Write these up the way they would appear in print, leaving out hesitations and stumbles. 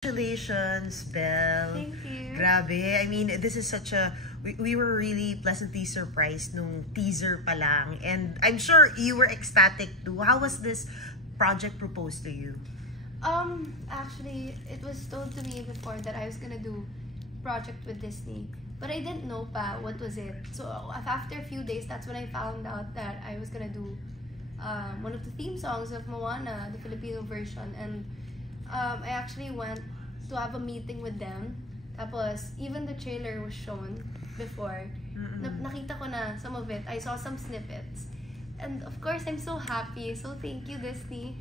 Congratulations, Belle. Thank you. Grabe. I mean, this is such a... We were really pleasantly surprised nung teaser pa lang. And I'm sure you were ecstatic too. How was this project proposed to you? Actually, it was told to me before that I was gonna do project with Disney. But I didn't know pa what was it. So after a few days, that's when I found out that I was gonna do one of the theme songs of Moana, the Filipino version. And I actually went to have a meeting with them. Tapos, even the trailer was shown before. Nakita ko na some of it. I saw some snippets. And of course, I'm so happy. So thank you, Disney.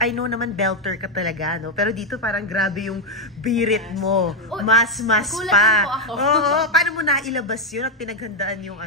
I know naman belter ka talaga, no? Pero dito parang grabe yung birit mo. Mas pa. Pa. Oo, paano mo nailabas yun at pinaghandaan yung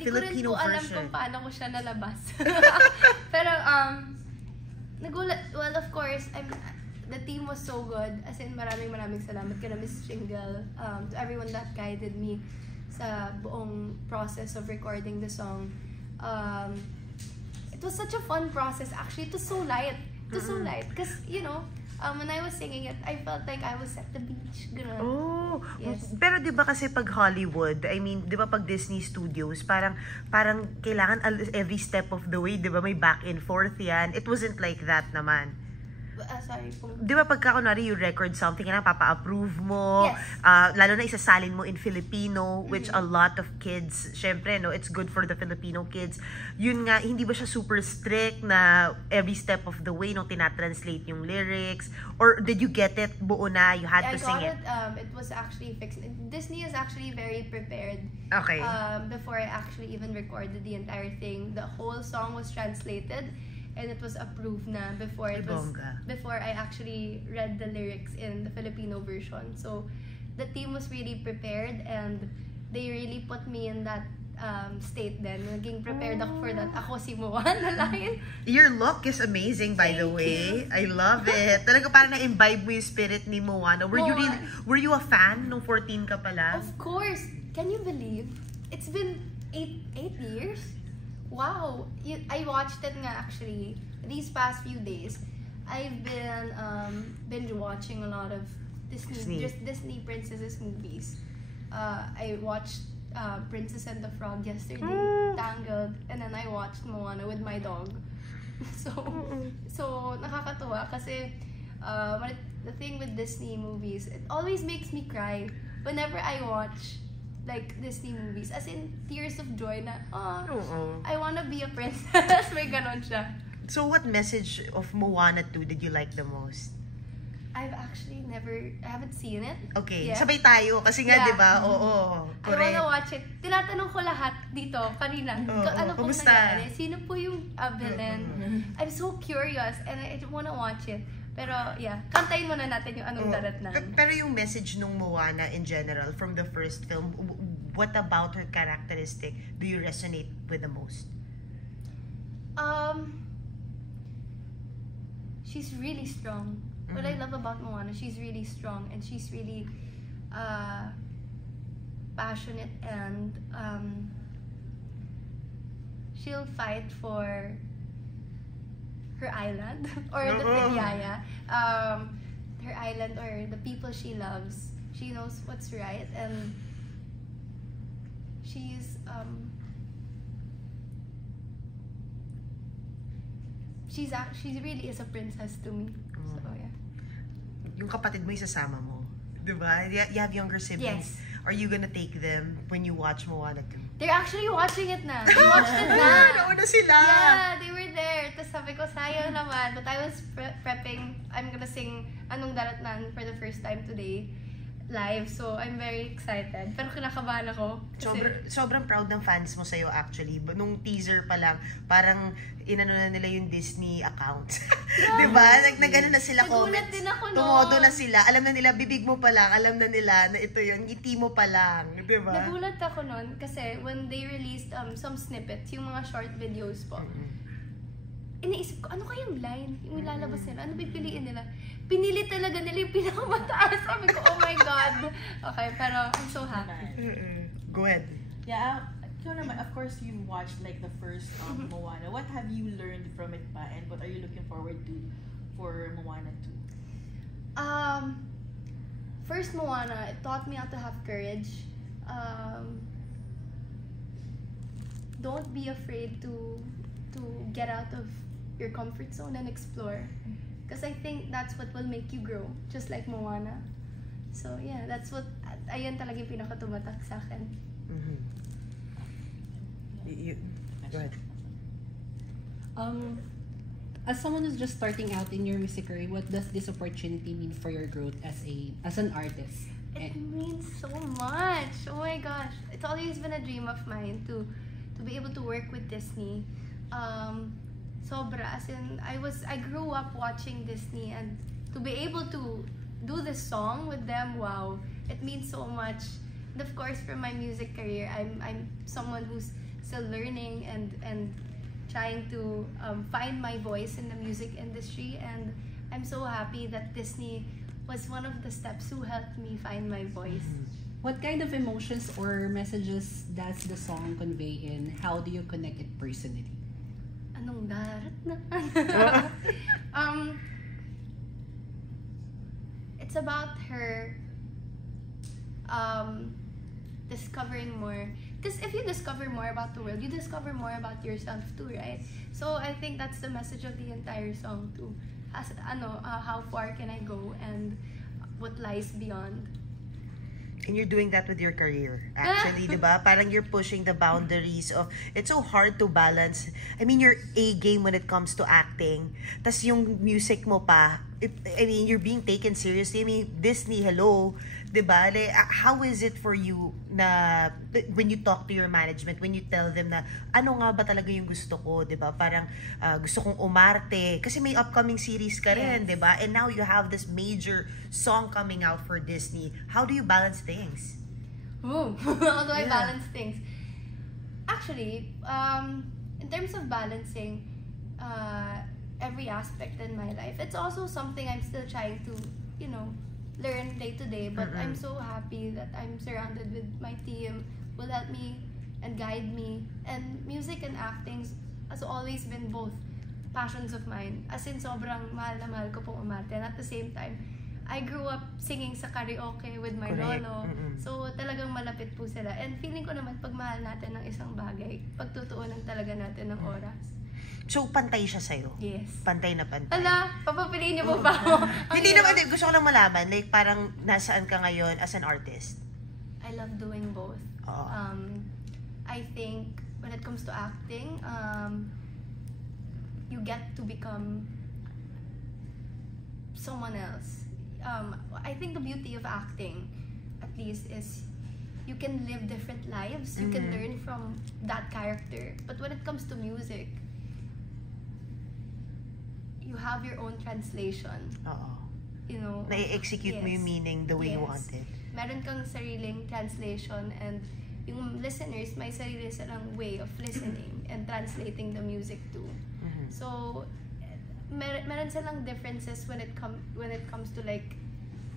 Filipino version? Hindi ko rin po alam kung paano ko siya nalabas. Pero, nagulat. Well, of course, the team was so good. As in, maraming salamat ka na Miss Shingle, to everyone that guided me sa buong process of recording the song. It was such a fun process. Actually, it was so light. It was so light. Because, you know, when I was singing it, I felt like I was at the beach. Ganun. Oh, yes. Pero 'di ba kasi pag Hollywood, I mean, 'di ba pag Disney Studios, parang kailangan every step of the way, 'di ba, may back and forth 'yan. It wasn't like that naman. Sorry po. Di ba pagka kunwari you record something, kailangan papa-approve mo, yes. Lalo na isasalin mo in Filipino, which a lot of kids, syempre, no, it's good for the Filipino kids. Yun nga, hindi ba siya super strict na every step of the way nung tinatranslate yung lyrics? Or did you get it buo na, you had to sing it? It was actually fixed. Disney is actually very prepared. Okay. Before I actually even recorded the entire thing, the whole song was translated. And it was approved na before I actually read the lyrics in the Filipino version. So the team was really prepared and they really put me in that state then. Naging prepared ako for that. Ako si Moana line. Your look is amazing, by the way. I love it. Talaga parang na-imbibe mo yung spirit ni Moana. Were you a fan nung 14 ka pala? Of course. Can you believe? It's been 8 years? Wow! I watched it nga actually these past few days. I've been binge watching a lot of Disney princesses movies. I watched Princess and the Frog yesterday, Tangled, and then I watched Moana with my dog. So nakakatuwa kasi the thing with Disney movies, it always makes me cry whenever I watch like Disney movies, as in tears of joy na, I wanna be a princess. May ganon siya. So what message of Moana 2 did you like the most? I haven't seen it. Okay, sabay tayo kasi nga, di ba? Oo, correct. I wanna watch it. Tinatanong ko lahat dito kanina. Ano pong nangyari? Sino po yung villain? I'm so curious and I wanna watch it. Pero yeah, kantayin muna natin yung anong darat na. Pero yung message nung Moana in general from the first film, what about her characteristic do you resonate with the most? She's really strong. What I love about Moana, she's really strong and she's really passionate and she'll fight for her island or the Filiaya, her island or the people she loves. She knows what's right and she really is a princess to me. So yeah. Yung kapatid mo isasama mo, diba? You have younger siblings. Yes. Are you gonna take them when you watch Moana 2? They're actually watching it na. They watched it na. Nauna sila. Yeah, they were there. Tapos sabi ko, sayang naman. But I was prepping. I'm gonna sing Anong Daratnan for the first time today. Live. So, I'm very excited. Pero kinakabahan ako. Sobrang proud ng fans mo sa'yo actually. Nung teaser pa lang, parang inano na nila yung Disney account. Diba? Nag-ano na sila comments. Nagulat din ako Tumodo na sila. Alam na nila, bibig mo pa lang. Alam na nila na ito yun. Ngiti mo pa lang. Diba? Nagulat ako nun kasi when they released some snippets, yung mga short videos po, iniisip ko, ano kayang line? Yung ilalabas nila? Ano pipiliin nila? Pinili talaga nila yung pinakamataas. Sabi ko, oh my God. Okay, pero I'm so happy. Go ahead. Yeah, so naman, of course, you watched like the first Moana. What have you learned from it pa? And what are you looking forward to for Moana 2? first Moana, it taught me how to have courage. Don't be afraid to get out of your comfort zone and explore. Because I think that's what will make you grow, just like Moana. So yeah, that's what, ayun talaga yung pinakatumatak sa akin. Go ahead. As someone who's just starting out in your music career, what does this opportunity mean for your growth as an artist? It means so much. Oh my gosh, it's always been a dream of mine to be able to work with Disney. Sobra, as in I grew up watching Disney, and to be able to do this song with them, wow, it means so much. And of course, for my music career, I'm someone who's still learning and trying to find my voice in the music industry, and I'm so happy that Disney was one of the steps who helped me find my voice. What kind of emotions or messages does the song convey, and how do you connect it personally? Anong darat na? It's about her discovering more. Because if you discover more about the world, you discover more about yourself too, right? So I think that's the message of the entire song too. How far can I go and what lies beyond. And you're doing that with your career, actually, di ba? Parang you're pushing the boundaries of, it's so hard to balance. I mean, your A game when it comes to acting, tas yung music mo pa, I mean, you're being taken seriously. I mean, Disney, hello, di ba? Like, how is it for you na, when you talk to your management, when you tell them na, ano nga ba talaga yung gusto ko, di ba? Parang, gusto kong umarte. Kasi may upcoming series ka rin, di ba? And now you have this major song coming out for Disney. How do you balance things? Oh, how do I balance things? Actually, in terms of balancing every aspect in my life, it's also something I'm still trying to, learn day to day. But I'm so happy that I'm surrounded with my team who will help me and guide me. And music and acting has always been both passions of mine. As in, sobrang mahal na mahal ko pong umarte. And at the same time, I grew up singing sa karaoke with my lolo. So, talagang malapit po sila. And feeling ko naman, pag mahal natin ng isang bagay, pagtutuunan talaga natin ng oras. So, pantay siya sa'yo? Yes. Pantay na pantay. Ala, papapiliin niyo po ba ako? Hindi naman, gusto ko lang malaman. Like, parang nasaan ka ngayon as an artist? I love doing both. I think, when it comes to acting, you get to become someone else. I think the beauty of acting, at least, is you can live different lives. You can learn from that character. But when it comes to music, you have your own translation. Na-execute mo yung meaning the way you want it. Meron kang sariling translation, and yung listeners, may sarili silang way of listening and translating the music too. So, meron silang differences when it comes to like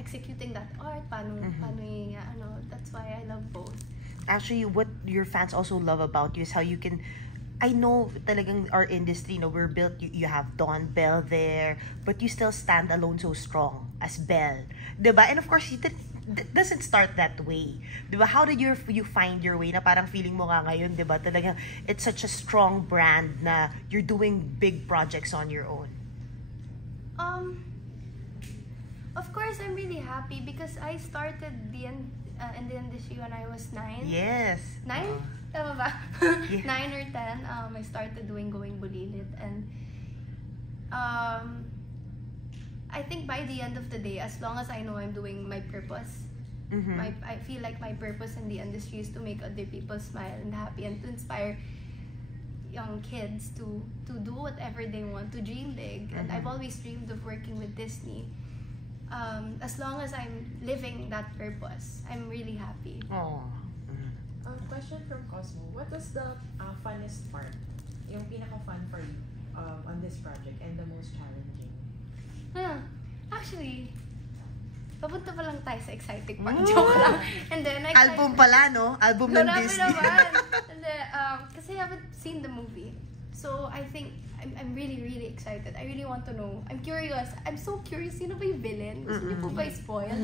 executing that art, paano that's why I love both. Actually, what your fans also love about you is how you can, I know talagang our industry, we're built, you have Dawn Bell there, but you still stand alone so strong as Belle, diba? And of course, it doesn't start that way, diba? How did you find your way na parang feeling mo nga ngayon, diba? Talagang it's such a strong brand na you're doing big projects on your own. Of course, I'm really happy because I started in the industry when I was 9. Yes. 9? Tama ba? 9 or 10, I started doing Going Bulilit. And I think by the end of the day, as long as I know I'm doing my purpose, I feel like my purpose in the industry is to make other people smile and happy and to inspire young kids to do whatever they want, to dream big. And I've always dreamed of working with Disney. As long as I'm living that purpose, I'm really happy. Question from Cosmo. What was the funnest part? Yung pinaka-fun for you on this project and the most challenging? Actually, papunta pa lang tayo sa exciting part. Joke lang. And then, album pala, no? Album ng Disney. And then, kasi I haven't seen the movie. So, I think, I'm really, really excited. I really want to know. I'm curious. I'm so curious. Sino ba yung villain? Gusto niyo po ba i-spoil?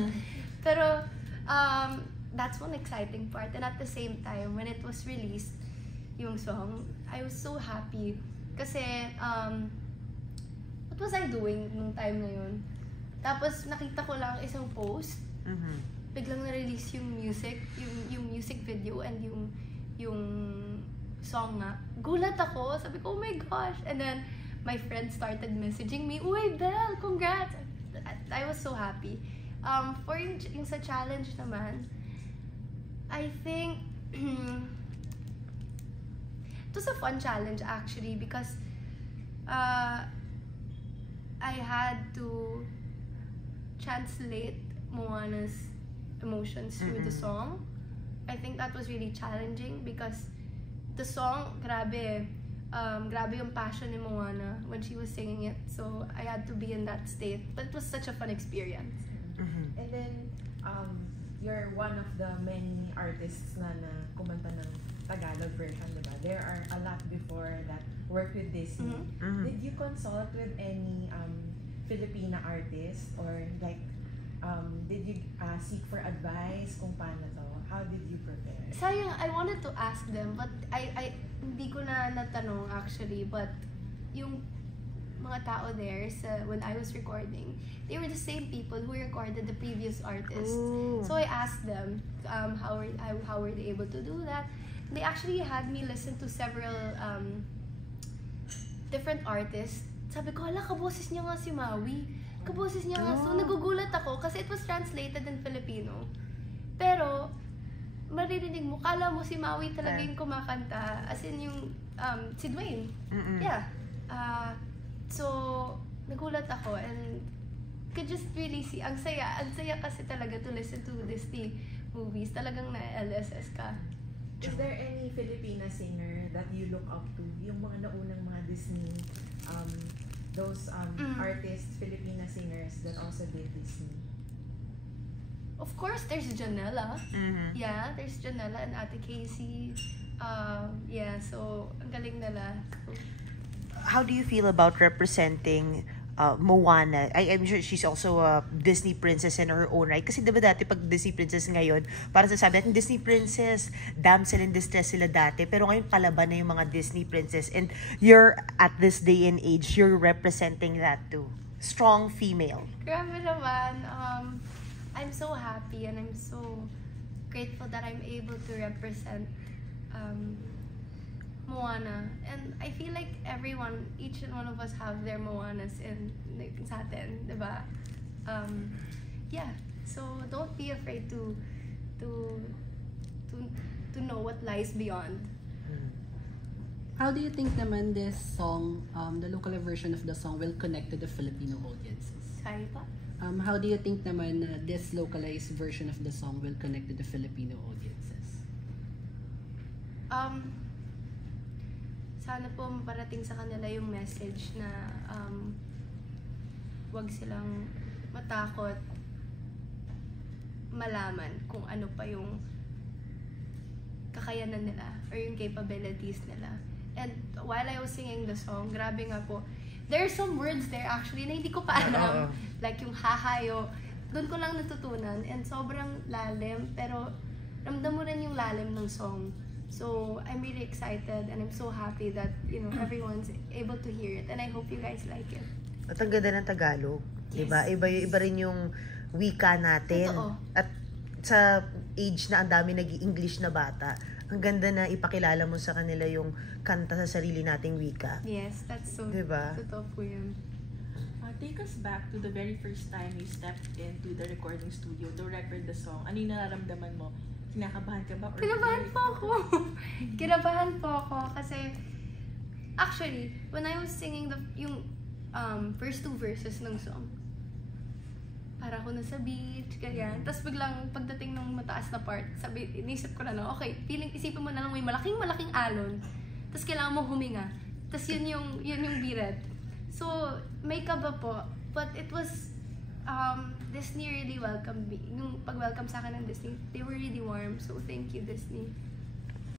Pero, that's one exciting part. And at the same time, when it was released, yung song, I was so happy. Kasi, what was I doing nung time na yun? Tapos, nakita ko lang isang post. Biglang na-release yung music, yung music video and yung song nga. Gulat ako. Sabi ko, oh my gosh. And then, my friend started messaging me, uy, Belle, congrats! I was so happy. For yung sa challenge naman, I think it was a fun challenge actually because I had to translate Moana's emotions through the song. I think that was really challenging because the song, grabe yung passion ni Moana when she was singing it. So I had to be in that state. But it was such a fun experience. And then, you're one of the many artists na kumanta ng Tagalog version, diba? There are a lot before that work with Disney. Did you consult with any Filipina artist or like did you seek for advice kung paano to? How did you prepare? Sayang, I wanted to ask them but I hindi ko na natanong actually, but yung mga tao there when I was recording, they were the same people who recorded the previous artists. So I asked them how were they able to do that. They actually had me listen to several different artists. Sabi ko, hala, kaboses niya nga si Maui. Kaboses niya nga. So nagugulat ako kasi it was translated in Filipino. Pero maririnig mo, kala mo si Maui talaga yung kumakanta. As in yung si Dwayne. Yeah. So, nagulat ako and could just really see, ang saya kasi talaga to listen to Disney movies. Talagang na-LSS ka. Is there any Filipina singer that you look up to? Yung mga naunang mga Disney, those artists, Filipina singers that also did Disney? Of course, there's Janela. Yeah, there's Janela and Ate Casey. Yeah, so, ang galing nila. How do you feel about representing Moana? I'm sure she's also a Disney princess in her own right. Kasi diba dati pag Disney princess ngayon, parang sasabi natin Disney princess, damsel in distress sila dati. Pero ngayon palaban na yung mga Disney princess. And you're, at this day and age, you're representing that too. Strong female. Grabe naman. I'm so happy and I'm so grateful that I'm able to represent Moana. And I feel like everyone, each and one of us have their Moanas sa atin, diba? Yeah, so don't be afraid to know what lies beyond. How do you think naman this song, the local version of the song, will connect to the Filipino audiences? Sorry pa? How do you think naman this localized version of the song will connect to the Filipino audiences? Sana po maparating sa kanila yung message na wag silang matakot malaman kung ano pa yung kakayanan nila or yung capabilities nila. And while I was singing the song, grabe nga po, there are some words there actually na hindi ko pa alam. Like yung hahayo, doon ko lang natutunan and sobrang lalim, pero ramdam mo rin yung lalim ng song. So, I'm really excited and I'm so happy that, everyone's able to hear it and I hope you guys like it. At ang ganda ng Tagalog, Yes. diba? Iba rin yung wika natin. Totoo. At sa age na ang dami nag-English na bata, ang ganda na ipakilala mo sa kanila yung kanta sa sarili nating wika. Yes, that's so Diba? totoo po yun. Take us back to the very first time you stepped into the recording studio to record the song. Ano yung nararamdaman mo? Kinakabahan ka ba? Or Kinabahan po ako. Kinabahan po ako kasi actually, when I was singing yung first two verses ng song, para ako nasa beach, ganyan. Tapos biglang pagdating ng mataas na part, inisip ko na lang, okay, isipin mo na lang may malaking alon. Tapos kailangan mo huminga. Tapos yun yung biret. So, may kaba po. But it was Disney really welcomed me. Yung pag-welcome sa akin ng Disney, they were really warm. So, thank you, Disney.